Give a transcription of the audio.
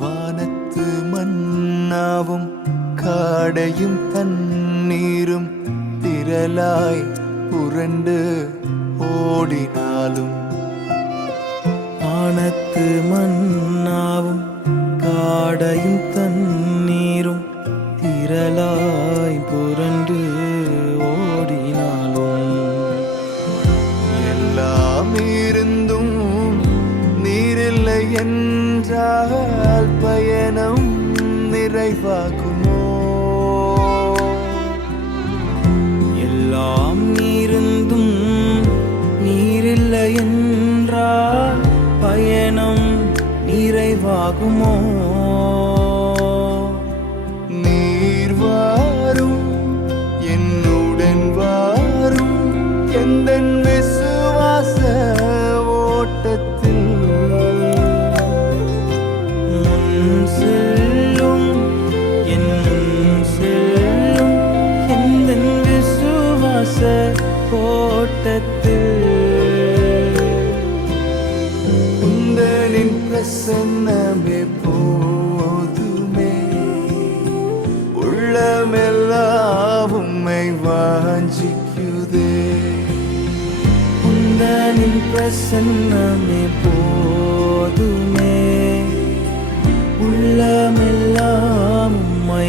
வானத்து மன்னாவும் காடையும் தண்ணீரும் திரளாய் புரண்டு ஓடினாலும் வானத்து மன்னாவும் காடையும் தண்ணீரும் திரளாய் புரண்டு ஓடினாலும் எல்லாம் இருந்தும் நீரில்லை என்றால் பயணம் நிறைவாகுமோ? எல்லாம் இருந்தும் நீரில்லை என்றால் பயணம் நிறைவாகுமோ? நீர் வாரும் என்னுடன் வாரும் எந்தன் விசுவாச ஓட்டத்தில் முன் செல்லும் என் முன் செல்லும் எந்தன் விசுவாச ஓட்டத்தில் உந்தனின் பிரசன்னமே போதுமே, உள்ளமெல்லாம் உம்மை வாஞ்சிக்குதே. உந்தனின் பிரசன்னமே போதுமே, உள்ளமெல்லாம் உம்மை